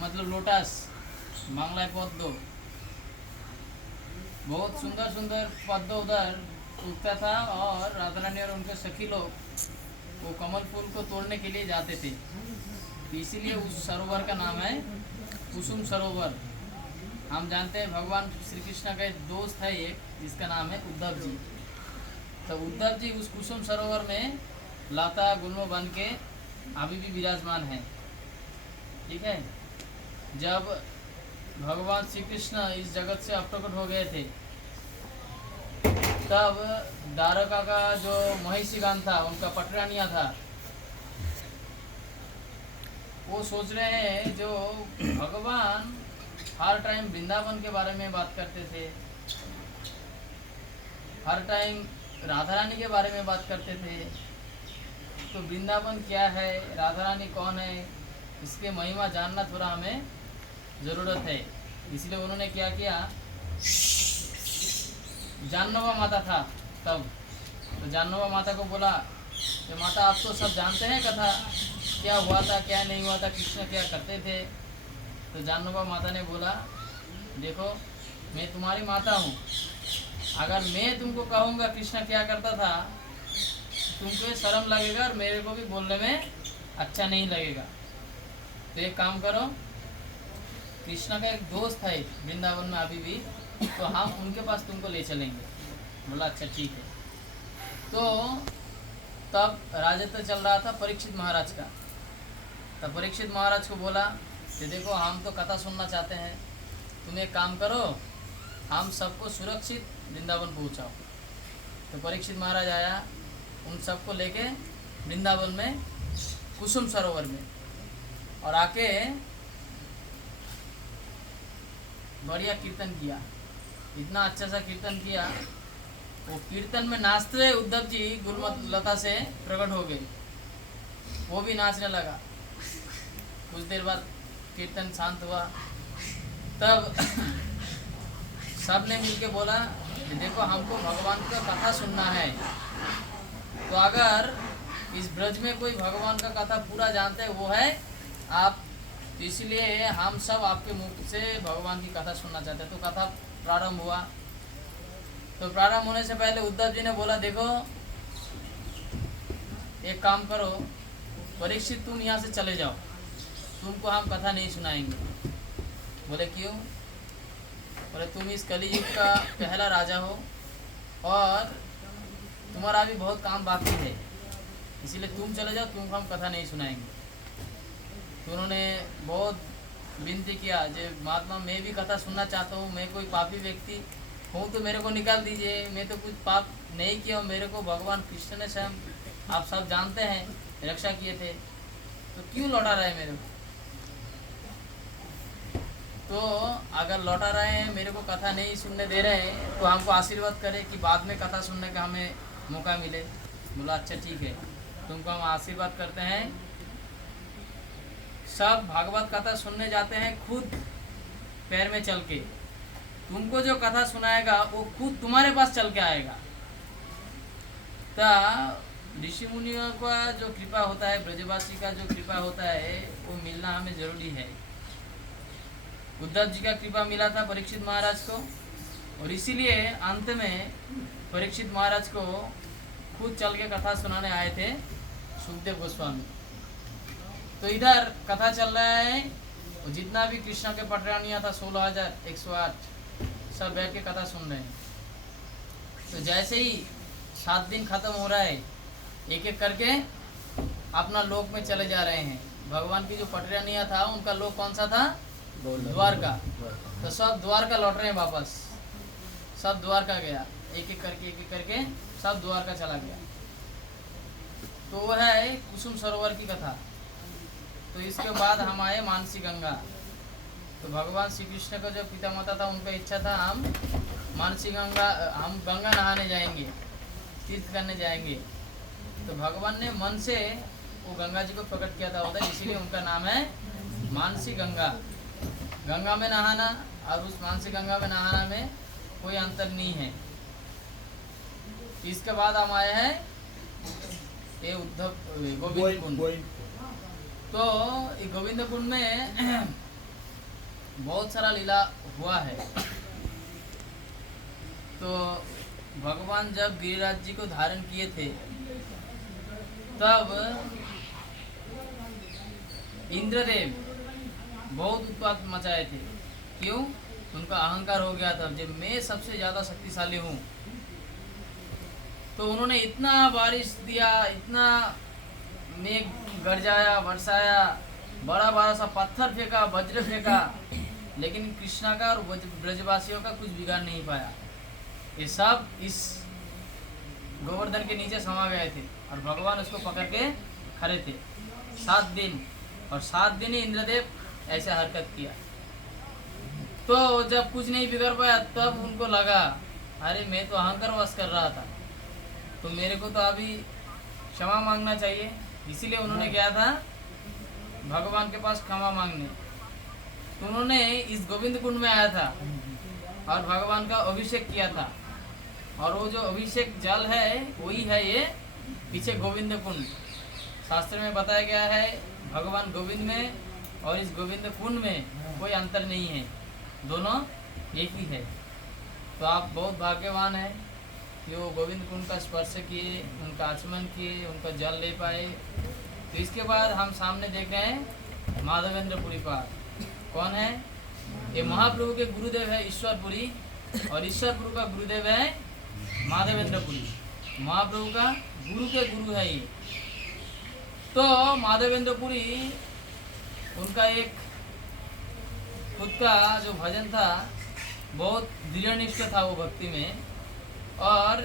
मतलब लोटस, बांग्ला पद्म, बहुत सुंदर सुंदर पद्म उधर उगता था और राधा रानी और उनके सखी लोग वो कमल फूल को तोड़ने के लिए जाते थे। तो इसीलिए उस सरोवर का नाम है कुसुम सरोवर। हम जानते हैं भगवान श्री कृष्ण का एक दोस्त है एक, जिसका नाम है उद्धव जी। तो उद्धव जी उस कुसुम सरोवर में लता गुल्म बन के अभी भी विराजमान है। ठीक है। जब भगवान श्री कृष्ण इस जगत से अप्रकट हो गए थे, तब द्वारका का जो महिषीगण था, उनका पटरानिया था, वो सोच रहे हैं जो भगवान हर टाइम वृंदावन के बारे में बात करते थे, हर टाइम राधा रानी के बारे में बात करते थे, तो वृंदावन क्या है, राधा रानी कौन है, इसके महिमा जानना थोड़ा हमें ज़रूरत है। इसलिए उन्होंने क्या किया, जानवा माता था तब, तो जानवा माता को बोला कि माता आप तो सब जानते हैं कथा, क्या हुआ था क्या नहीं हुआ था, कृष्ण क्या करते थे। तो जानवा माता ने बोला देखो मैं तुम्हारी माता हूँ, अगर मैं तुमको कहूँगा कृष्ण क्या करता था, तुमको शर्म लगेगा और मेरे को भी बोलने में अच्छा नहीं लगेगा। तो एक काम करो, कृष्ण का एक दोस्त है वृंदावन में अभी भी, तो हम उनके पास तुमको ले चलेंगे। बोला अच्छा ठीक है। तो तब राजत्व चल रहा था परीक्षित महाराज का। तब परीक्षित महाराज को बोला कि देखो हम तो कथा सुनना चाहते हैं, तुम एक काम करो, हम सबको सुरक्षित वृंदावन पहुंचाओ। तो परीक्षित महाराज आया, उन सबको लेके वृंदावन में कुसुम सरोवर में, और आके बढ़िया कीर्तन किया, इतना अच्छा सा कीर्तन किया। वो कीर्तन में नाचते हुए उद्धव जी गुलमत लता से प्रकट हो गए, वो भी नाचने लगा। कुछ देर बाद कीर्तन शांत हुआ, तब सब ने मिलके बोला कि देखो हमको भगवान का कथा सुनना है, तो अगर इस ब्रज में कोई भगवान का कथा पूरा जानते हैं वो है आप, तो इसलिए हम सब आपके मुख से भगवान की कथा सुनना चाहते हैं। तो कथा प्रारंभ हुआ। तो प्रारंभ होने से पहले उद्धव जी ने बोला देखो एक काम करो परीक्षित, तुम यहाँ से चले जाओ, तुमको हम कथा नहीं सुनाएंगे। बोले क्यों? बोले तुम इस कलियुग का पहला राजा हो और तुम्हारा भी बहुत काम बाकी है, इसीलिए तुम चले जाओ, तुमको हम कथा नहीं सुनाएंगे। तो उन्होंने बहुत विनती किया, जो महात्मा मैं भी कथा सुनना चाहता हूँ, मैं कोई पापी व्यक्ति हूँ तो मेरे को निकाल दीजिए, मैं तो कुछ पाप नहीं किया, मेरे को भगवान कृष्ण ने स्वयं आप सब जानते हैं रक्षा किए थे, तो क्यों लौटा रहे मेरे को? तो अगर लौटा रहे हैं, मेरे को कथा नहीं सुनने दे रहे हैं, तो हमको आशीर्वाद करें कि बाद में कथा सुनने का हमें मौका मिले। बोला अच्छा ठीक है, तुमको हम आशीर्वाद करते हैं। सब भागवत कथा सुनने जाते हैं खुद पैर में चल के, तुमको जो कथा सुनाएगा वो खुद तुम्हारे पास चल के आएगा। तो ऋषि मुनियों का जो कृपा होता है, ब्रजवासी का जो कृपा होता है, वो मिलना हमें जरूरी है। उद्धव जी का कृपा मिला था परीक्षित महाराज को, और इसीलिए अंत में परीक्षित महाराज को खुद चल के कथा सुनाने आए थे सुखदेव गोस्वामी। तो इधर कथा चल रहा है, और जितना भी कृष्ण के पटरानिया था 16,108 सब बैठ के कथा सुन रहे हैं। तो जैसे ही 7 दिन खत्म हो रहा है, एक एक करके अपना लोक में चले जा रहे हैं। भगवान की जो पटरानिया था उनका लोक कौन सा था? द्वारका। तो सब द्वारका लौट रहे हैं वापस, सब द्वारका गया, एक एक करके सब द्वारका चला गया। तो वो है कुसुम सरोवर की कथा। तो इसके बाद हम आए मानसी गंगा। तो भगवान श्री कृष्ण का जो पिता माता था, उनका इच्छा था हम मानसी गंगा, हम गंगा नहाने जाएंगे, तीर्थ करने जाएंगे। तो भगवान ने मन से वो गंगा जी को प्रकट किया था उधर, इसीलिए उनका नाम है मानसी गंगा। गंगा में नहाना और उस मानसी गंगा में नहाना में कोई अंतर नहीं है। इसके बाद हम आए हैं ये उद्धव गोविंद कुंड। तो गोविंद कुंड में बहुत सारा लीला हुआ है। तो भगवान जब गिरिराज जी को धारण किए थे तब इंद्रदेव बहुत उत्पात मचाए थे। क्यों? उनका अहंकार हो गया था जब मैं सबसे ज़्यादा शक्तिशाली हूँ। तो उन्होंने इतना बारिश दिया, इतना मेघ गरजाया, बरसाया, बड़ा बड़ा सा पत्थर फेंका, वज्र फेंका, लेकिन कृष्णा का और ब्रजवासियों का कुछ बिगाड़ नहीं पाया। ये सब इस गोवर्धन के नीचे समा गए थे और भगवान उसको पकड़ के खड़े थे 7 दिन, और 7 दिन ही इंद्रदेव ऐसे हरकत किया। तो जब कुछ नहीं बिगड़ पाया तब उनको लगा अरे मैं तो अहंकार वश कर रहा था, तो मेरे को तो अभी क्षमा मांगना चाहिए। इसीलिए उन्होंने गया था भगवान के पास क्षमा मांगने। तो उन्होंने इस गोविंद कुंड में आया था और भगवान का अभिषेक किया था, और वो जो अभिषेक जल है वही है ये पीछे गोविंद कुंड। शास्त्र में बताया गया है भगवान गोविंद में और इस गोविंद कुंड में कोई अंतर नहीं है, दोनों एक ही है। तो आप बहुत भाग्यवान हैं कि वो गोविंद कुंड का स्पर्श किए, उनका आचमन किए, उनका जल ले पाए। तो इसके बाद हम सामने देख रहे हैं माधवेंद्रपुरी पाद। कौन है? ये महाप्रभु के गुरुदेव है ईश्वरपुरी, और ईश्वरपुरी का गुरुदेव है माधवेंद्रपुरी। महाप्रभु का गुरु के गुरु है ये। तो माधवेंद्रपुरी उनका एक खुद का जो भजन था बहुत दृढ़निष्ठ था वो भक्ति में, और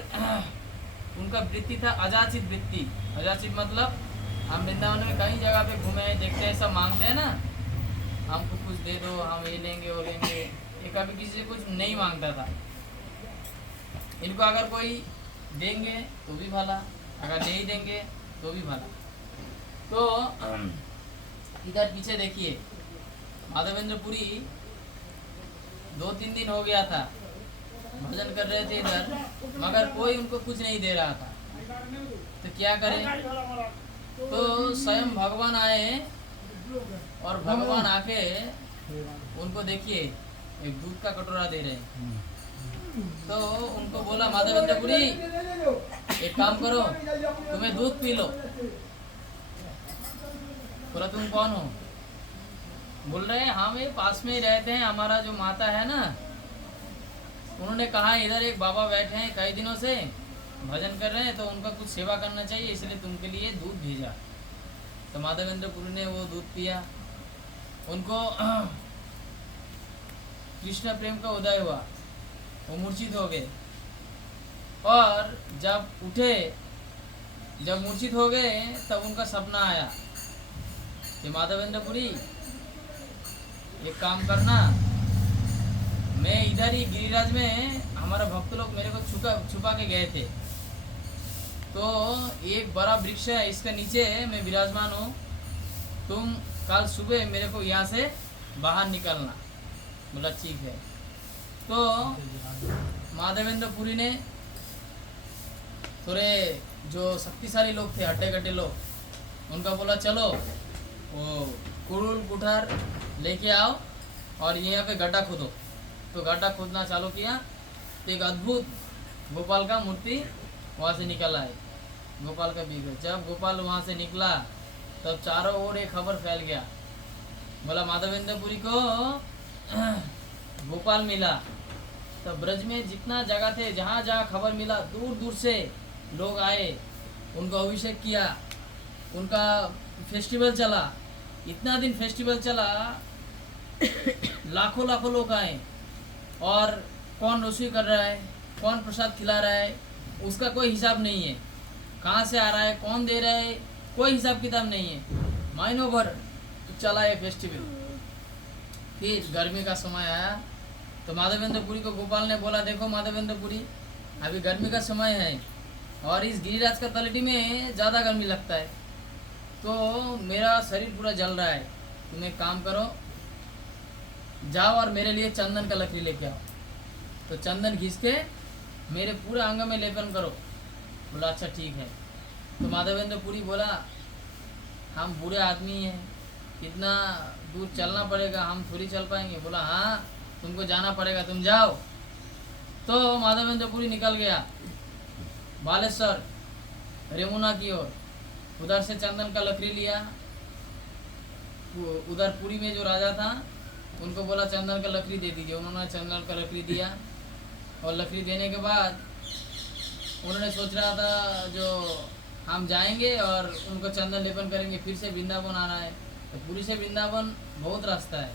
उनका वृत्ति था अजाचित वृत्ति। अजाचित मतलब हम वृंदावन में कई जगह पे घूमे देखते हैं, सब मांगते हैं ना, हमको कुछ दे दो, हम ये लेंगे वो लेंगे। ये कभी किसी से कुछ नहीं मांगता था। इनको अगर कोई देंगे तो भी भला, अगर नहीं देंगे तो भी भला। तो इधर पीछे देखिए माधवेंद्रपुरी 2-3 दिन हो गया था भजन कर रहे थे इधर, मगर कोई उनको कुछ नहीं दे रहा था। तो क्या करें? तो स्वयं भगवान आए, और भगवान आके उनको देखिए एक दूध का कटोरा दे रहे हैं। तो उनको बोला माधवेंद्रपुरी एक काम करो, तुम्हें दूध पी लो। बोला तुम कौन हो? बोल रहे हैं हम ये पास में ही रहते हैं, हमारा जो माता है ना, उन्होंने कहा इधर एक बाबा बैठे हैं कई दिनों से भजन कर रहे हैं, तो उनका कुछ सेवा करना चाहिए, इसलिए तुमके लिए दूध भेजा। तो माधवेंद्रपुरी ने वो दूध पिया, उनको कृष्ण प्रेम का उदय हुआ, वो मूर्छित हो गए। और जब उठे, जब मूर्छित हो गए तब उनका सपना आया कि माधवेंद्रपुरी एक काम करना, मैं इधर ही गिरिराज में हमारा भक्त लोग मेरे को छुपा के गए थे, तो एक बड़ा वृक्ष है इसके नीचे मैं विराजमान हूँ, तुम कल सुबह मेरे को यहाँ से बाहर निकलना। बोला ठीक है। तो माधवेंद्रपुरी ने थोड़े जो शक्तिशाली लोग थे, हट्टे कट्टे लोग, उनका बोला चलो वो कुड़ुल कुठार लेके आओ और यहाँ पे गड्ढा खोदो। तो गड्ढा खोदना चालू किया, तो एक अद्भुत गोपाल का मूर्ति वहाँ से निकल आए, गोपाल का विग्रह। जब गोपाल वहाँ से निकला तब चारों ओर एक खबर फैल गया, बोला माधवेंद्रपुरी को गोपाल मिला। तब ब्रज में जितना जगह थे, जहाँ जहाँ खबर मिला दूर दूर से लोग आए, उनको अभिषेक किया, उनका फेस्टिवल चला। इतना दिन फेस्टिवल चला, लाखों लाखों लोग आए, और कौन रसोई कर रहा है, कौन प्रसाद खिला रहा है, उसका कोई हिसाब नहीं है। कहाँ से आ रहा है, कौन दे रहा है, कोई हिसाब किताब नहीं है। महीनों भर चला है फेस्टिवल। फिर गर्मी का समय आया तो माधवेंद्रपुरी को गोपाल ने बोला, देखो माधवेंद्रपुरी, अभी गर्मी का समय है और इस गिरिराज का तलटी में ज़्यादा गर्मी लगता है, तो मेरा शरीर पूरा जल रहा है, तुम एक काम करो, जाओ और मेरे लिए चंदन का लकड़ी लेके आओ। तो चंदन घिस के मेरे पूरे अंग में लेपन करो। बोला अच्छा ठीक है। तो माधवेंद्रपुरी बोला हम बूढ़े आदमी हैं, कितना दूर चलना पड़ेगा, हम थोड़ी चल पाएंगे। बोला हाँ तुमको जाना पड़ेगा, तुम जाओ। तो माधवेंद्रपुरी निकल गया बालेश्वर रेमुना की ओर। उधर से चंदन का लकड़ी लिया। उधर पुरी में जो राजा था उनको बोला चंदन का लकड़ी दे दीजिए। उन्होंने चंदन का लकड़ी दिया, और लकड़ी देने के बाद उन्होंने सोच रहा था जो हम जाएंगे और उनको चंदन लेपन करेंगे, फिर से वृंदावन आना है। तो पुरी से वृंदावन बहुत रास्ता है।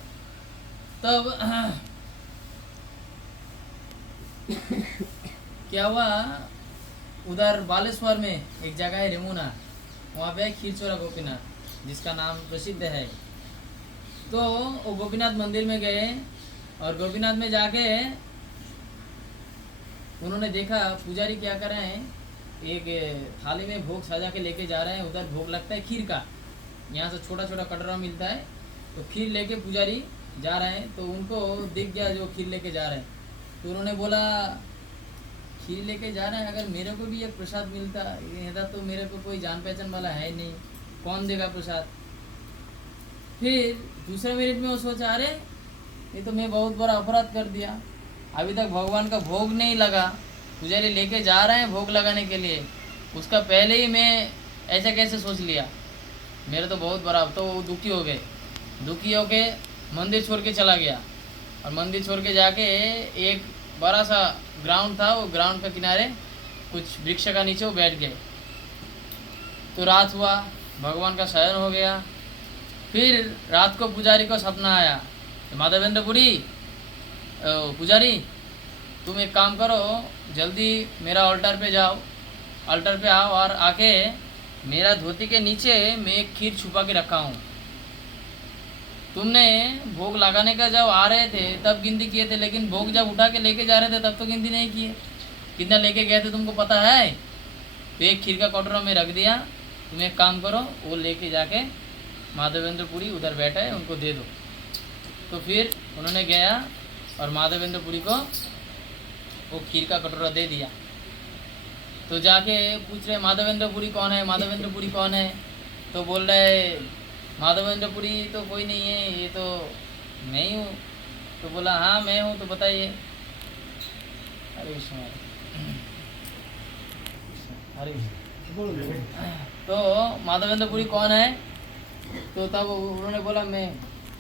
तब क्या हुआ, उधर बालेश्वर में एक जगह है रेमुना, वहाँ पे खीरचोरा गोपीनाथ जिसका नाम प्रसिद्ध है। तो वो गोपीनाथ मंदिर में गए, और गोपीनाथ में जाके उन्होंने देखा पुजारी क्या कर रहे हैं, एक थाली में भोग सजा के लेके जा रहे हैं। उधर भोग लगता है खीर का, यहाँ से छोटा छोटा कटोरा मिलता है, तो खीर लेके पुजारी जा रहे हैं। तो उनको दिख गया जो खीर लेके जा रहे हैं। तो उन्होंने बोला खीर लेके जा रहे हैं, अगर मेरे को भी एक प्रसाद मिलता, इधर तो मेरे को कोई जान पहचान वाला है नहीं, कौन देगा प्रसाद। फिर दूसरे मिनट में वो सोचा अरे ये तो मैं बहुत बड़ा अपराध कर दिया, अभी तक भगवान का भोग नहीं लगा, पुजारी लेके जा रहे हैं भोग लगाने के लिए, उसका पहले ही मैं ऐसा कैसे सोच लिया, मेरा तो बहुत बड़ा। तो वो दुखी हो गए, दुखी होके मंदिर छोड़ के चला गया। और मंदिर छोड़ के जाके एक बड़ा सा ग्राउंड था, वो ग्राउंड के किनारे कुछ वृक्ष का नीचे वो बैठ गए। तो रात हुआ, भगवान का शयन हो गया। फिर रात को पुजारी को सपना आया, माधवेंद्रपुरी पुजारी तुम एक काम करो, जल्दी मेरा अल्टर पे जाओ, अल्टर पे आओ और आके मेरा धोती के नीचे मैं एक खीर छुपा के रखा हूँ। तुमने भोग लगाने का जब आ रहे थे तब गिनती किए थे, लेकिन भोग जब उठा के लेके जा रहे थे तब तो गिनती नहीं किए। कितना लेके गए थे तुमको पता है? तो एक खीर का कटोरा में रख दिया। तुम एक काम करो, वो लेके जाके माधवेंद्रपुरी उधर बैठा है उनको दे दो। तो फिर उन्होंने गया और माधवेंद्रपुरी को वो खीर का कटोरा दे दिया। तो जाके पूछ रहे माधवेंद्रपुरी कौन है, माधवेंद्रपुरी कौन है? तो बोल रहे माधवेंद्रपुरी तो कोई नहीं है, ये तो मैं ही हूँ। तो बोला हाँ मैं हूँ, तो बताइए। अरे अरे तो माधवेंद्रपुरी कौन है? तो तब उन्होंने बोला मैं।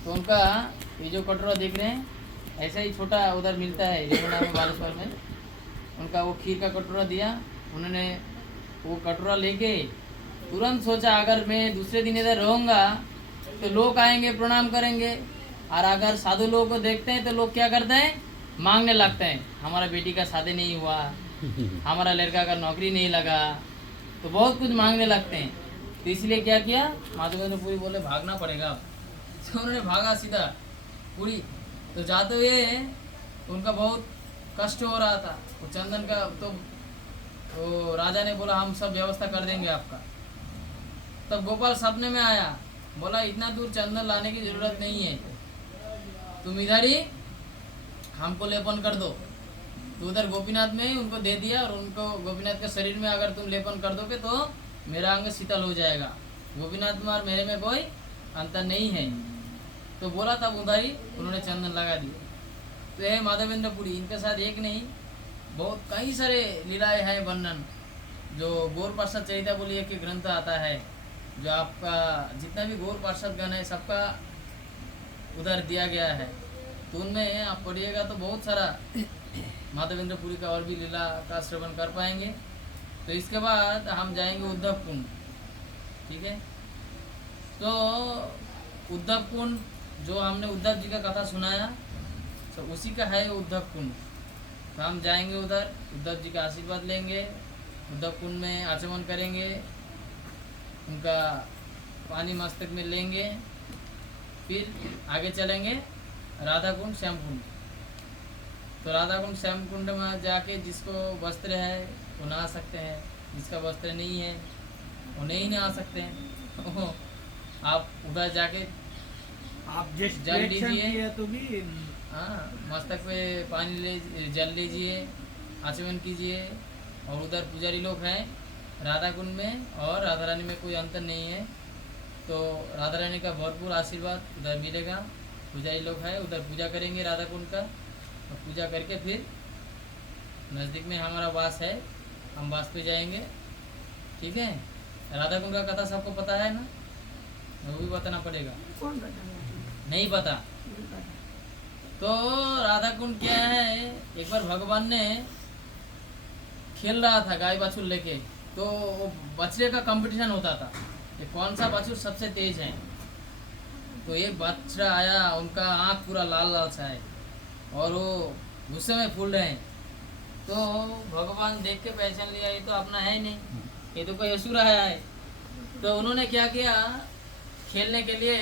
तो उनका ये जो कटोरा देख रहे हैं ऐसा ही छोटा उधर मिलता है यमुना में, बालेश्वर में। उनका वो खीर का कटोरा दिया। उन्होंने वो कटोरा लेके तुरंत सोचा अगर मैं दूसरे दिन इधर रहूँगा तो लोग आएंगे प्रणाम करेंगे, और अगर साधु लोगों को देखते हैं तो लोग क्या करते हैं, मांगने लगते हैं हमारा बेटी का शादी नहीं हुआ, हमारा लड़का का नौकरी नहीं लगा, तो बहुत कुछ मांगने लगते हैं। तो इसलिए क्या किया, माधवेंद्रपुरी बोले भागना पड़ेगा अब। तो उन्होंने भागा सीधा पुरी। तो जाते हुए उनका बहुत कष्ट हो रहा था वो चंदन का। तो वो राजा ने बोला हम सब व्यवस्था कर देंगे आपका। तब गोपाल सपने में आया, बोला इतना दूर चंदन लाने की जरूरत नहीं है, तुम इधर ही हमको लेपन कर दो। तो उधर गोपीनाथ में उनको दे दिया, और उनको गोपीनाथ के शरीर में अगर तुम लेपन कर दोगे तो मेरा अंग शीतल हो जाएगा। गोपीनाथ में और मेरे में कोई अंतर नहीं है। तो बोला तब उधर ही उन्होंने चंदन लगा दिया। तो यह माधवेंद्रपुरी, इनके साथ एक नहीं बहुत कई सारे लीलाएँ हैं वर्णन, जो गौर पार्षद चरिता बोली एक ग्रंथ आता है, जो आपका जितना भी गौर पार्षद गण है सबका उधर दिया गया है। तो उनमें आप पढ़िएगा तो बहुत सारा माधवेंद्रपुरी का और भी लीला का श्रवण कर पाएंगे। तो इसके बाद हम जाएंगे उद्धव कुंड, ठीक है। तो उद्धव कुंड जो हमने उद्धव जी का कथा सुनाया, तो उसी का है उद्धव कुंड। तो हम जाएंगे उधर, उद्धव जी का आशीर्वाद लेंगे, उद्धव कुंड में आचमन करेंगे, उनका पानी मस्तक में लेंगे, फिर आगे चलेंगे राधा कुंड श्याम कुंड। तो राधा कुंड श्याम कुंड में जाके जिसको वस्त्र है वो नहा सकते हैं, जिसका वस्त्र नहीं है वो नहीं नहा सकते हैं। आप उधर जाके आप जिस जल लीजिए, तो भी हाँ मस्तक पे पानी ले जल लीजिए, आचमन कीजिए। और उधर पुजारी लोग हैं राधा कुंड में और राधा रानी में कोई अंतर नहीं है। तो राधा रानी का भरपूर आशीर्वाद उधर मिलेगा। पुजारी लोग हैं उधर पूजा करेंगे राधा कुंड का, और पूजा करके फिर नज़दीक में हमारा वास है, हम वास पे जाएंगे। ठीक है, राधा कुंड का कथा सबको पता है ना, वो भी बताना पड़ेगा। कौन बताया? नहीं पता? नहीं पता। तो राधा कुंड क्या है, एक बार भगवान ने खेल रहा था गाय बाछुर लेके, तो वो बछड़े का कंपटीशन होता था कि कौन सा बाछुर सबसे तेज है। तो एक बछड़ा आया, उनका आँख पूरा लाल लाल सा है और वो गुस्से में फूल रहे हैं। तो भगवान देख के पहचान लिया ये तो अपना है ही नहीं, ये तो कोई असुर आया है। तो उन्होंने क्या किया, खेलने के लिए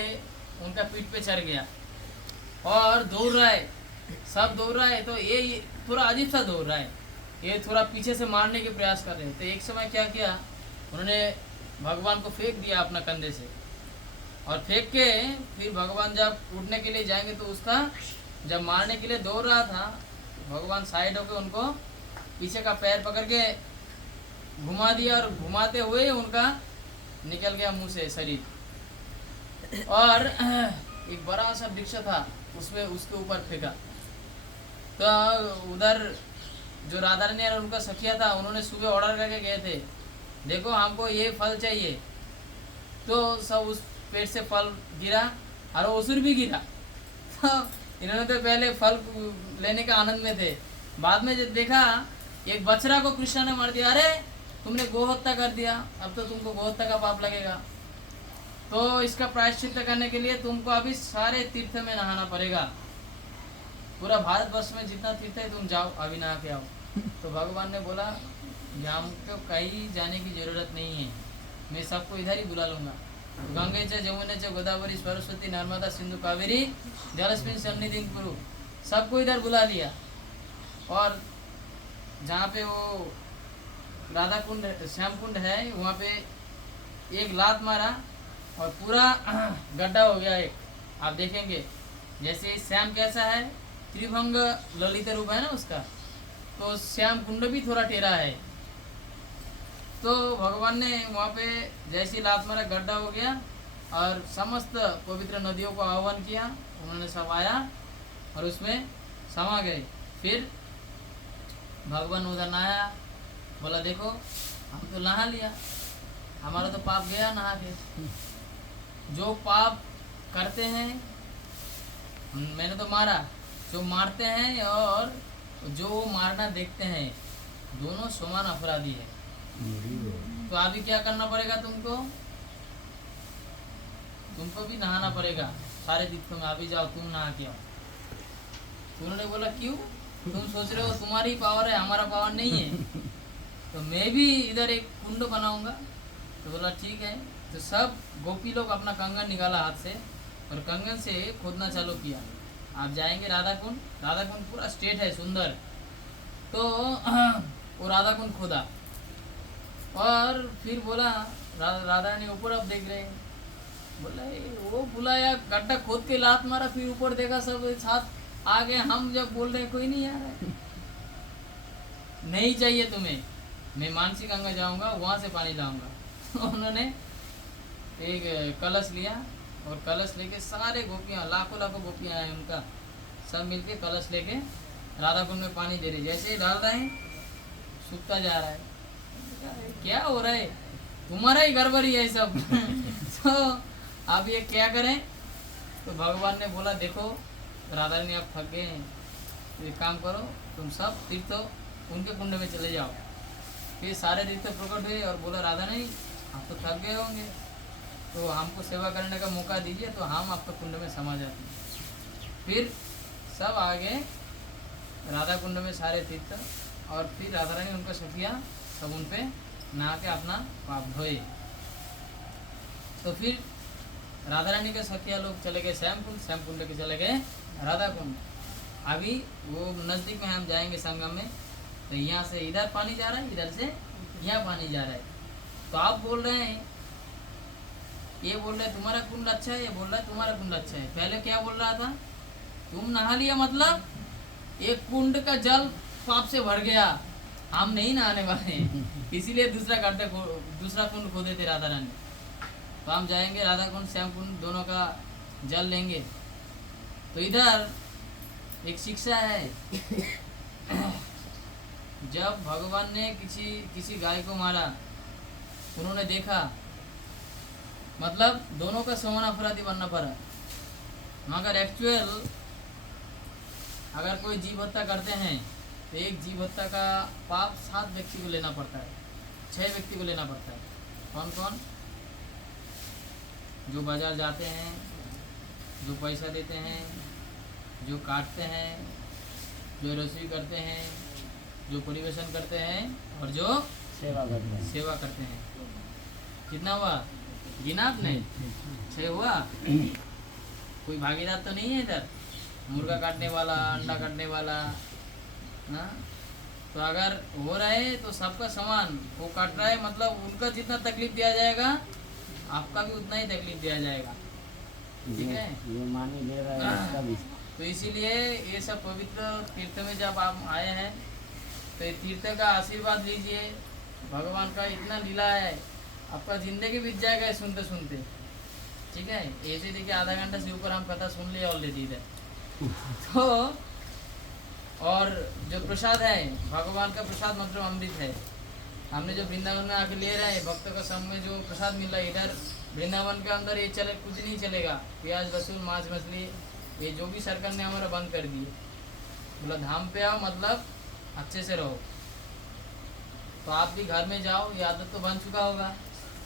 उनका पीठ पे चढ़ गया और दौड़ रहा है, सब दौड़ रहा है। तो ये थोड़ा अजीब सा दौड़ रहा है, ये थोड़ा पीछे से मारने के प्रयास कर रहे हैं। तो एक समय क्या किया, उन्होंने भगवान को फेंक दिया अपना कंधे से, और फेंक के फिर भगवान जब उठने के लिए जाएंगे तो उसका जब मारने के लिए दौड़ रहा था, भगवान साइड होकर उनको पीछे का पैर पकड़ के घुमा दिया, और घुमाते हुए उनका निकल गया मुंह से शरीर। और एक बड़ा सा वृक्ष था, उसमें उसके ऊपर फेंका। तो उधर जो राधा रानी और उनका सखिया था, उन्होंने सुबह ऑर्डर करके गए थे, देखो हमको ये फल चाहिए। तो सब उस पेड़ से फल गिरा और वो असुर भी गिरा। तो इन्होंने तो पहले फल लेने का आनंद में थे, बाद में जब देखा एक बछड़ा को कृष्ण ने मार दिया, अरे तुमने गोहत्या कर दिया, अब तो तुमको गोहत्या का पाप लगेगा। तो इसका प्रायश्चित करने के लिए तुमको अभी सारे तीर्थ में नहाना पड़ेगा, पूरा भारतवर्ष में जितना तीर्थ है तुम जाओ, अभी नहा के आओ। तो भगवान ने बोला हमको कहीं जाने की जरूरत नहीं है, मैं सबको इधर ही बुला लूंगा। गंगे च जमुने च गोदावरी सरस्वती नर्मदा सिंधु कावेरी जलस्मिन सन्निधिं कुरु, सबको इधर बुला लिया। और जहाँ पे वो राधा कुंड श्याम कुंड है, वहाँ पे एक लात मारा और पूरा गड्ढा हो गया एक। आप देखेंगे जैसे श्याम कैसा है, त्रिभंग ललित रूप है ना उसका, तो श्याम कुंड भी थोड़ा टेढ़ा है। तो भगवान ने वहाँ पे जैसी लात मारा, गड्ढा हो गया और समस्त पवित्र नदियों को आह्वान किया, उन्होंने सब आया और उसमें समा गए। फिर भगवान उधर नहाया, बोला देखो हम तो नहा लिया, हमारा तो पाप गया नहा के। जो पाप करते हैं, मैंने तो मारा, जो मारते हैं और जो मारना देखते हैं, दोनों समान अपराधी है। तो अभी क्या करना पड़ेगा तुमको, तुमको भी नहाना पड़ेगा सारे तीर्थों में, अभी जाओ तुम नहा के आओ। तो उन्होंने बोला क्यों, तुम सोच रहे हो तुम्हारी पावर है, हमारा पावर नहीं है, तो मैं भी इधर एक कुंड बनाऊंगा। तो बोला ठीक है। तो सब गोपी लोग अपना कंगन निकाला हाथ से और कंगन से खोदना चालू किया। आप जाएंगे राधा कुंड, राधा कुंड पूरा स्ट्रेट है, सुंदर। तो वो राधा कुंड खोदा और फिर बोला राधा रानी ऊपर अब देख रहे हैं, बोला वो बुलाया, गड्ढा खोद के लात मारा, फिर ऊपर देखा सब साथ आ गए। हम जब बोल रहे हैं कोई नहीं आ रहा है, नहीं चाहिए तुम्हें, मैं मानसी गंगा जाऊंगा, वहां से पानी लाऊंगा। तो उन्होंने एक कलश लिया और कलश लेके सारे गोपियां, लाखों लाखों गोपियां आए, उनका सब मिलके कलश लेके राधा कुंड में पानी दे रहे। जैसे ही डाल रहे हैं सूखता जा रहा है, क्या हो रहा है, तुम्हारा ही गड़बड़ी है सब। तो अब ये क्या करें। तो भगवान ने बोला देखो राधा रानी आप थक गए हैं, तो एक काम करो तुम सब तीर्थ उनके कुंड में चले जाओ। फिर सारे तीर्थ प्रकट हुए और बोला राधा रानी आप तो थक गए होंगे, तो हमको सेवा करने का मौका दीजिए, तो हम आपके कुंड में समा जाते हैं। फिर सब आ गए राधा कुंड में सारे तीर्थ, और फिर राधा रानी उनका सखिया सब उन पे नहा के अपना पाप धोए। तो फिर राधा रानी के सखिया लोग चले गए श्याम कुंड, श्याम कुंड के चले गए राधा कुंड। अभी वो नज़दीक में हम जाएंगे संगम में, तो यहाँ से इधर पानी जा रहा है, इधर से यहाँ पानी जा रहा है। तो आप बोल रहे हैं, ये बोल रहे हैं तुम्हारा कुंड अच्छा है, ये बोल रहा है तुम्हारा कुंड अच्छा है। पहले क्या बोल रहा था, तुम नहा लिया मतलब एक कुंड का जल पाप से भर गया, हम नहीं नहाने वाले, इसीलिए दूसरा कुंड खोदे थे राधा रानी। तो हम जाएंगे राधा कुंड श्याम कुंड दोनों का जल लेंगे। तो इधर एक शिक्षा है। जब भगवान ने किसी गाय को मारा, उन्होंने देखा, मतलब दोनों का समान अपराधी बनना पड़ा। मगर एक्चुअल अगर कोई जीव हत्या करते हैं तो एक जीव हत्या का पाप 7 व्यक्ति को लेना पड़ता है, 6 व्यक्ति को लेना पड़ता है। कौन कौन? जो बाजार जाते हैं, जो पैसा देते हैं, जो काटते हैं, जो रसोई करते हैं, जो परिवेशन करते हैं और जो सेवा करते हैं। कितना हुआ गिना आपने? 6 हुआ। कोई भागीदार तो नहीं है इधर? मुर्गा काटने वाला, अंडा काटने वाला ना। तो अगर हो रहा है तो सबका समान वो काट रहा है, मतलब उनका जितना तकलीफ दिया जाएगा आपका भी उतना ही तकलीफ दिया जाएगा। ठीक है, ये मानी ले रहा है इसका भी। तो इसीलिए ये सब पवित्र तीर्थ में जब आप आए हैं तो ये तीर्थ का आशीर्वाद लीजिए। भगवान का इतना लीला है, आपका जिंदगी बीत जाएगा सुनते सुनते। ठीक है, ऐसे देखिए आधा घंटा से ऊपर हम कथा सुन लिया ऑलरेडी इधर। तो और जो प्रसाद है भगवान का प्रसाद मतलब अमृत है। हमने जो वृंदावन में आके ले रहे हैं भक्तों का संग में जो प्रसाद मिल रहा है, इधर वृंदावन के अंदर ये चले कुछ नहीं चलेगा। प्याज लहसुन मांस मछली ये जो भी सरकार ने हमारा बंद कर दिए। बोला धाम पे आओ मतलब अच्छे से रहो। तो आप भी घर में जाओ, ये आदत तो बन चुका होगा।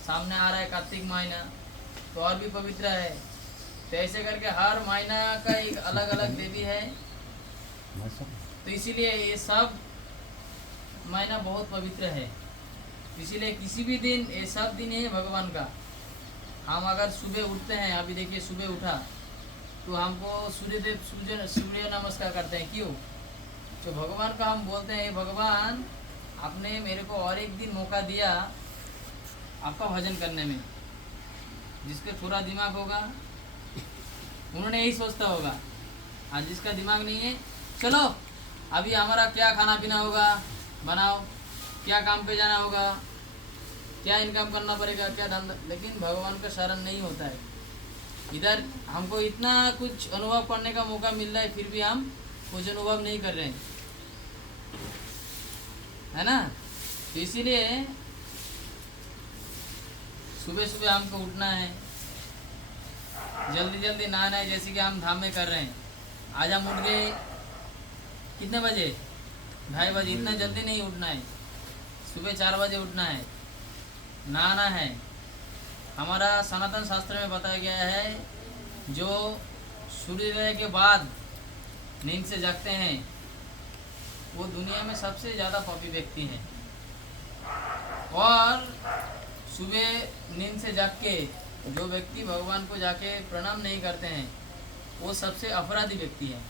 सामने आ रहा है कार्तिक महीना तो और भी पवित्र है। तो ऐसे करके हर महीना का एक अलग अलग देवी है। तो इसीलिए ये सब महीना बहुत पवित्र है। इसीलिए किसी भी दिन ये सब दिन है भगवान का। हम अगर सुबह उठते हैं, अभी देखिए सुबह उठा तो हमको सूर्य नमस्कार करते हैं। क्यों? तो भगवान का हम बोलते हैं भगवान आपने मेरे को और एक दिन मौका दिया आपका भजन करने में। जिसके थोड़ा दिमाग होगा उन्होंने यही सोचता होगा। आज जिसका दिमाग नहीं है, चलो अभी हमारा क्या खाना पीना होगा बनाओ, क्या काम पे जाना होगा, क्या इनकम करना पड़ेगा, क्या धंधा। लेकिन भगवान का शरण नहीं होता है। इधर हमको इतना कुछ अनुभव करने का मौका मिल रहा है फिर भी हम कुछ अनुभव नहीं कर रहे हैं, है ना। तो इसीलिए सुबह सुबह हमको उठना है, जल्दी जल्दी नहाना है। जैसे कि हम धाम में कर रहे हैं, आज हम उठ गए कितने बजे? 2:30 बजे। इतना जल्दी नहीं उठना है, सुबह 4 बजे उठना है, नहाना है। हमारा सनातन शास्त्र में बताया गया है जो सूर्योदय के बाद नींद से जागते हैं वो दुनिया में सबसे ज़्यादा पापी व्यक्ति हैं। और सुबह नींद से जाग के जो व्यक्ति भगवान को जाके प्रणाम नहीं करते हैं वो सबसे अपराधी व्यक्ति है।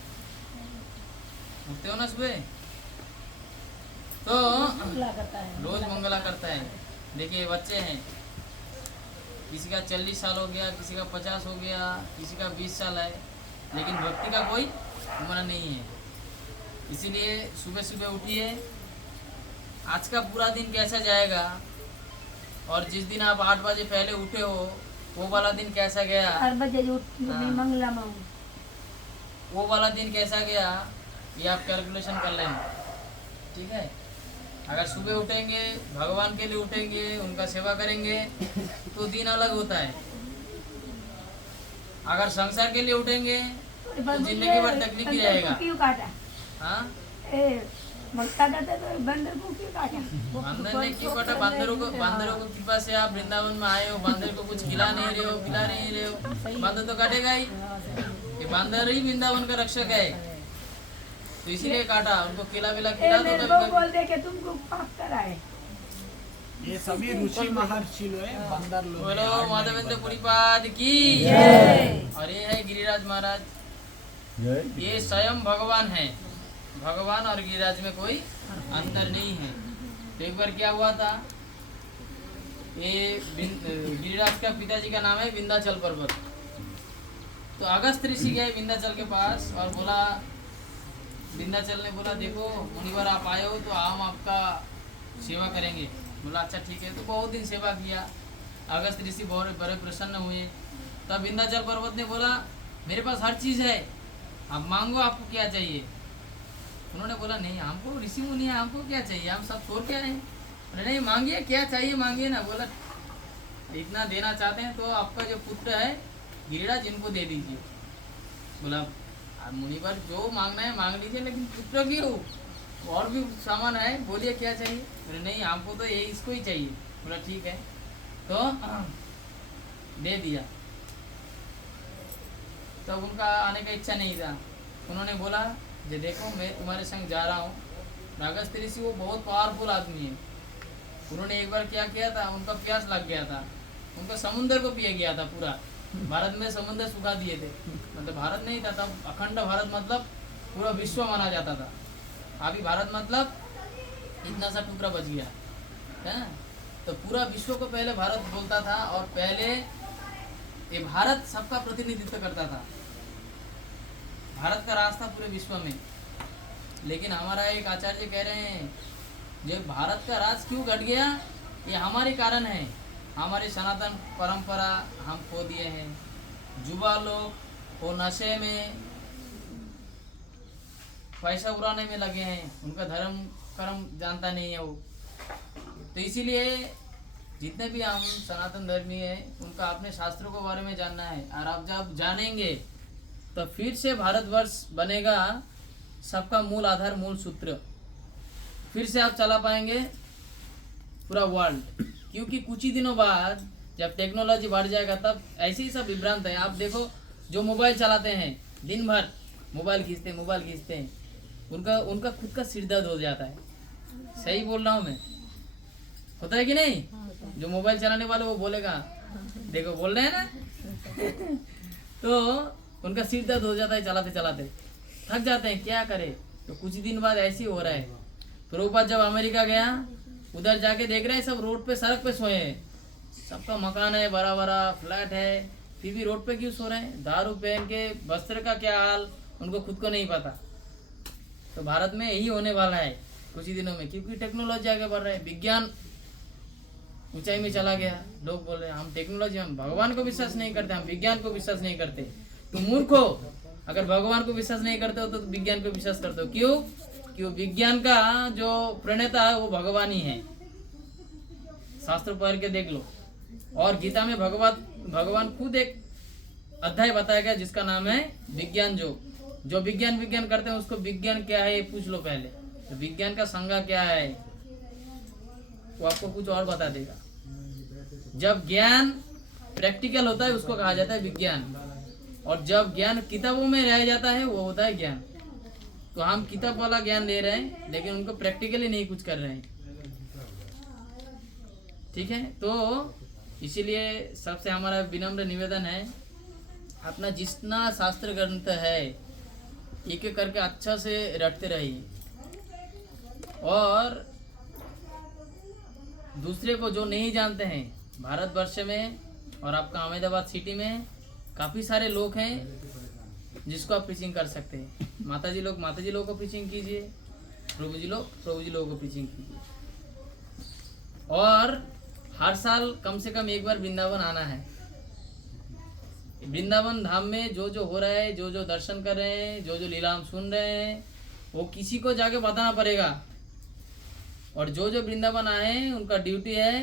उठते हो ना सुबह तो रोज मंगला करता है। देखिए बच्चे हैं, किसी का 40 साल हो गया, किसी का 50 हो गया, किसी का 20 साल है, लेकिन भक्ति का कोई उम्र नहीं है। इसीलिए सुबह सुबह उठिए। आज का पूरा दिन कैसा जाएगा और जिस दिन आप 8 बजे पहले उठे हो वो वाला दिन कैसा गया, 4 बजे मंगला में वो वाला दिन कैसा गया ये आप कैलकुलेशन कर लेना। ठीक है, अगर सुबह उठेंगे भगवान के लिए उठेंगे, उनका सेवा करेंगे तो दिन अलग होता है। अगर संसार के लिए उठेंगे तो जिंदगी भर तकलीफ ही रहेगा। क्यों काटा? हाँ, बंदर को क्यों काटा? बंदर ने क्यों काटा? बंदरों को कृपा से आप वृंदावन में आए हो, बंदर को कुछ खिला नहीं रहे हो, पिला नहीं रहे हो, बंदर तो काटेगा ही। ये बंदर ही वृंदावन का रक्षक है, तो इसीलिए काटा। उनको खिला खिला मेरे को बोल दे के तुमको पाप कराए। ये सभी ऋषि महर्षि लोग हैं, बंदर लोग। बोलो माधवेंद्र पुरीपाद की। और ये है गिरिराज महाराज, ये स्वयं भगवान है। भगवान और गिरिराज में कोई अंतर नहीं है। तो एक बार क्या हुआ था, ये गिरिराज का पिताजी का नाम है विंध्याचल पर्वत। तो अगस्त ऋषि गए विंध्याचल के पास और बोला, विंध्याचल ने बोला देखो मुनिवर आप आए हो तो हम आपका सेवा करेंगे। बोला अच्छा ठीक है। तो बहुत दिन सेवा किया। अगस्त ऋषि बहुत बड़े प्रसन्न हुए। तब विंध्याचल पर्वत ने बोला मेरे पास हर चीज़ है, आप मांगो आपको क्या चाहिए। उन्होंने बोला नहीं हमको ऋषि मुनि है, हमको क्या चाहिए, हम सब छोड़ के आए हैं। बोले नहीं मांगिए क्या चाहिए मांगिए ना। बोला इतना देना चाहते हैं तो आपका जो पुत्र है गिरिराज इनको दे दीजिए। बोला आप मुनिवर जो मांगना है मांग लीजिए, लेकिन पुत्र क्यों, और भी सामान है बोलिए क्या चाहिए। बोले नहीं हमको तो ये इसको ही चाहिए। बोला ठीक है, तो दे दिया। तब उनका आने का इच्छा नहीं था। उन्होंने बोला जे देखो मैं तुम्हारे संग जा रहा हूँ। नागस्थ ऋषि वो बहुत पावरफुल आदमी है। उन्होंने एक बार क्या किया था, उनका प्यास लग गया था, उनका समुद्र को पिया गया था पूरा। भारत में समुद्र सुखा दिए थे, मतलब भारत नहीं था तब, अखंड भारत मतलब पूरा विश्व माना जाता था। अभी भारत मतलब इतना सा टुकड़ा बच गया है। तो पूरा विश्व को पहले भारत बोलता था, और पहले ये भारत सबका प्रतिनिधित्व करता था, भारत का राज था पूरे विश्व में। लेकिन हमारा एक आचार्य कह रहे हैं जो भारत का राज क्यों घट गया, ये हमारे कारण है। हमारी सनातन परंपरा हम खो दिए हैं। युवा लोग वो नशे में पैसा उड़ाने में लगे हैं, उनका धर्म कर्म जानता नहीं है वो। तो इसीलिए जितने भी हम सनातन धर्मी हैं उनका अपने शास्त्रों के बारे में जानना है। और आप जब जानेंगे तो फिर से भारतवर्ष बनेगा, सबका मूल आधार मूल सूत्र फिर से आप चला पाएंगे पूरा वर्ल्ड। क्योंकि कुछ ही दिनों बाद जब टेक्नोलॉजी बढ़ जाएगा तब ऐसे ही सब विभ्रांत है। आप देखो जो मोबाइल चलाते हैं दिन भर मोबाइल खींचते हैं, उनका खुद का सिर दर्द हो जाता है। सही बोल रहा हूँ मैं, होता है कि नहीं? जो मोबाइल चलाने वाले वो बोलेगा, देखो बोल रहे हैं ना तो उनका सिर दर्द हो जाता है, चलाते चलाते थक जाते हैं, क्या करे। तो कुछ दिन बाद ऐसे ही हो रहा है। प्रभुपाद जब अमेरिका गया, उधर जाके देख रहे हैं सब रोड पे सड़क पे सोए हैं, सबका मकान है, बड़ा बड़ा फ्लैट है, फिर भी रोड पे क्यों सो रहे हैं? दारू पहन के, वस्त्र का क्या हाल उनको खुद को नहीं पता। तो भारत में यही होने वाला है कुछ ही दिनों में, क्योंकि टेक्नोलॉजी आगे बढ़ रहा है, विज्ञान ऊंचाई में चला गया। लोग बोल रहे हैं हम टेक्नोलॉजी, हम भगवान को विश्वास नहीं करते, हम विज्ञान को विश्वास नहीं करते। तो मूर्ख हो, अगर भगवान को विश्वास नहीं करते हो तो विज्ञान को विश्वास करते हो। क्यों? क्यों? विज्ञान का जो प्रणेता है वो भगवान ही है। शास्त्र पढ़ के देख लो। और गीता में भगवान खुद एक अध्याय बताया गया जिसका नाम है विज्ञान योग। जो विज्ञान करते हैं उसको विज्ञान क्या है ये पूछ लो पहले, तो विज्ञान का संज्ञा क्या है वो आपको कुछ और बता देगा। जब ज्ञान प्रैक्टिकल होता है उसको कहा जाता है विज्ञान, और जब ज्ञान किताबों में रह जाता है वो होता है ज्ञान। तो हम किताब वाला ज्ञान ले रहे हैं लेकिन उनको प्रैक्टिकली नहीं कुछ कर रहे हैं। ठीक है, तो इसीलिए सबसे हमारा विनम्र निवेदन है, अपना जितना शास्त्र ग्रंथ है एक एक करके अच्छा से रटते रहिए। और दूसरे को जो नहीं जानते हैं, भारतवर्ष में और आपका अहमदाबाद सिटी में काफ़ी सारे लोग हैं जिसको आप प्रीचिंग कर सकते हैं। माताजी लोग को प्रीचिंग कीजिए, प्रभु जी लोगों को प्रीचिंग कीजिए। और हर साल कम से कम एक बार वृंदावन आना है। वृंदावन धाम में जो जो हो रहा है, जो जो दर्शन कर रहे हैं, जो जो लीला हम सुन रहे हैं, वो किसी को जाके बताना पड़ेगा। और जो जो वृंदावन आए हैं उनका ड्यूटी है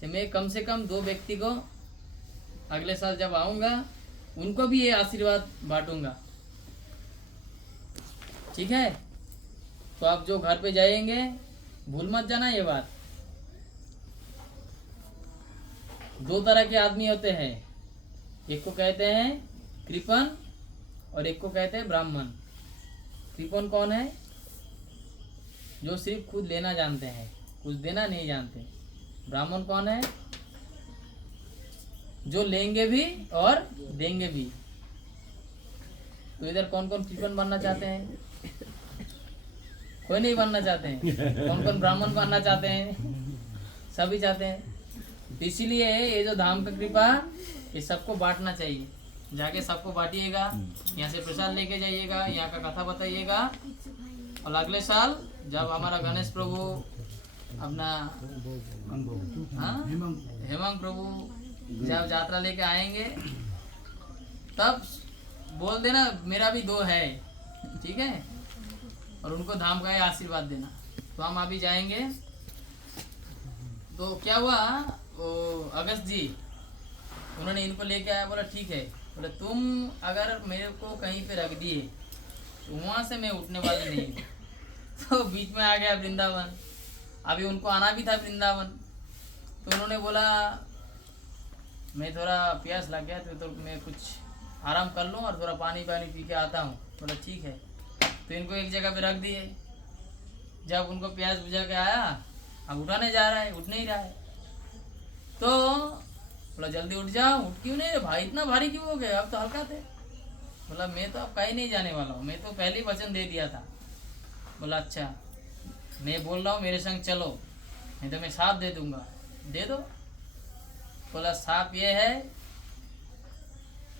कि मैं कम से कम 2 व्यक्ति को अगले साल जब आऊँगा उनको भी ये आशीर्वाद बांटूंगा। ठीक है, तो आप जो घर पे जाएंगे भूल मत जाना ये बात। 2 तरह के आदमी होते हैं, एक को कहते हैं कृपण और एक को कहते हैं ब्राह्मण। कृपण कौन है? जो सिर्फ खुद लेना जानते हैं, कुछ देना नहीं जानते। ब्राह्मण कौन है? जो लेंगे भी और देंगे भी। तो इधर कौन कौन कृपण बनना चाहते हैं? कोई नहीं बनना चाहते हैं। कौन कौन ब्राह्मण बनना चाहते हैं? सभी चाहते हैं। इसीलिए ये जो धाम का कृपा ये सबको बांटना चाहिए। जाके सबको बांटिएगा, यहाँ से प्रसाद लेके जाइएगा, यहाँ का कथा बताइएगा। और अगले साल जब हमारा गणेश प्रभु अपना हाँ हेमंग प्रभु जब यात्रा लेके आएंगे तब बोल देना मेरा भी 2 है, ठीक है, और उनको धाम का आशीर्वाद देना। तो हम अभी जाएंगे। तो क्या हुआ, वो अगस्त जी उन्होंने इनको लेके आया, बोला ठीक है, बोले तुम अगर मेरे को कहीं पे रख दिए तो वहाँ से मैं उठने वाली नहीं हूँ। तो बीच में आ गया वृंदावन, अभी उनको आना भी था वृंदावन। तो उन्होंने बोला मैं थोड़ा प्यास लग गया तो मैं कुछ आराम कर लूँ और थोड़ा पानी पी के आता हूँ। बोला ठीक है। तो इनको एक जगह पे रख दिए। जब उनको प्यास बुझा के आया, अब उठाने जा रहा है, उठ नहीं रहा है। तो बोला जल्दी उठ जाओ। उठ क्यों नहीं रहे भाई, इतना भारी क्यों हो गए, अब तो हल्का थे। बोला मैं तो अब कहीं नहीं जाने वाला हूँ, मैं तो पहले ही वचन दे दिया था। बोला अच्छा मैं बोल रहा हूँ मेरे संग चलो, नहीं तो मैं साथ दे दूंगा। दे दो। बोला साफ ये है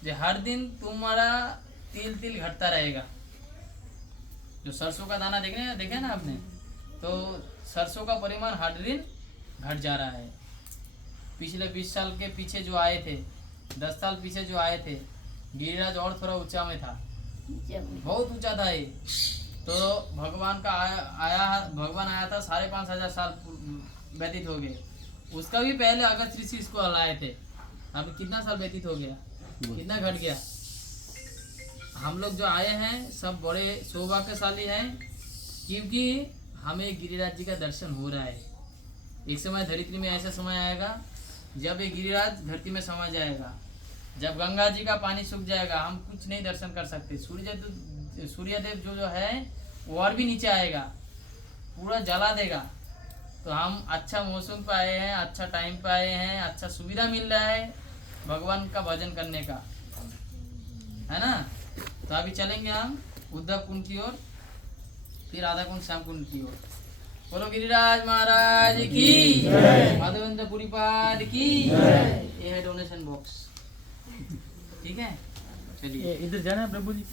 जो हर दिन तुम्हारा तिल घटता रहेगा। जो सरसों का दाना देखे ना आपने, तो सरसों का परिमाण हर दिन घट जा रहा है। पिछले 20 साल के पीछे जो आए थे, 10 साल पीछे जो आए थे, गिरिराज और थोड़ा ऊंचा में था, बहुत ऊंचा था ये। तो भगवान आया था 5,500 साल व्यतीत हो गए। उसका भी पहले अगस्त ऋषि इसको हलाए थे। अभी कितना साल व्यतीत हो गया, कितना घट गया। हम लोग जो आए हैं सब बड़े सौभाग्यशाली हैं, क्योंकि हमें गिरिराज जी का दर्शन हो रहा है। एक समय धरित्री में ऐसा समय आएगा जब ये गिरिराज धरती में समा जाएगा, जब गंगा जी का पानी सूख जाएगा, हम कुछ नहीं दर्शन कर सकते। सूर्यदेव जो है वो और भी नीचे आएगा, पूरा जला देगा। तो हम अच्छा मौसम पे आए हैं, अच्छा टाइम पे आए हैं, अच्छा सुविधा मिल रहा है भगवान का भजन करने का, है ना। तो अभी चलेंगे हम उद्धव कुंड की ओर, फिर राधा कुंड, श्याम कुंड की ओर। बोलो गिरिराज महाराज की, माधवेंद्रपुरी पाद की। ये है डोनेशन बॉक्स, ठीक है। चलिए इधर जाना है प्रभु जी।